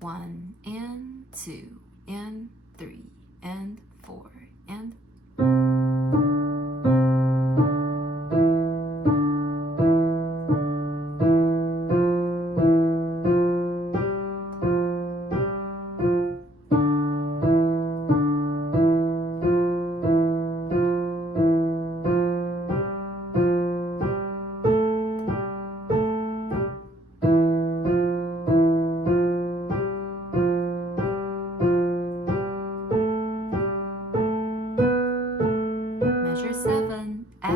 1 and 2 and 3 and 4 and measure 7, F,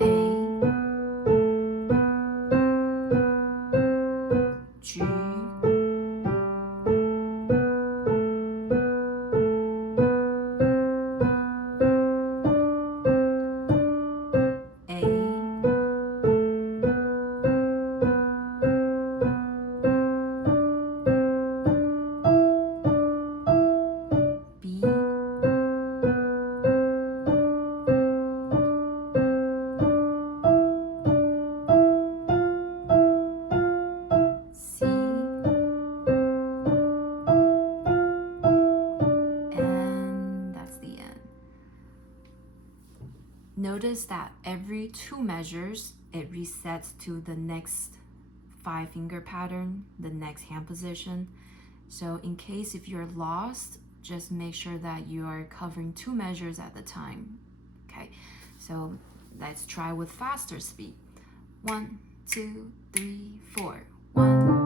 A, G, A, B, C, and that's the end. Notice that every 2 measures, it resets to the next 5-finger pattern, the next hand position. So in case if you're lost, just make sure that you are covering 2 measures at a time. Okay, so let's try with faster speed. 1, 2, 3, 4. 1,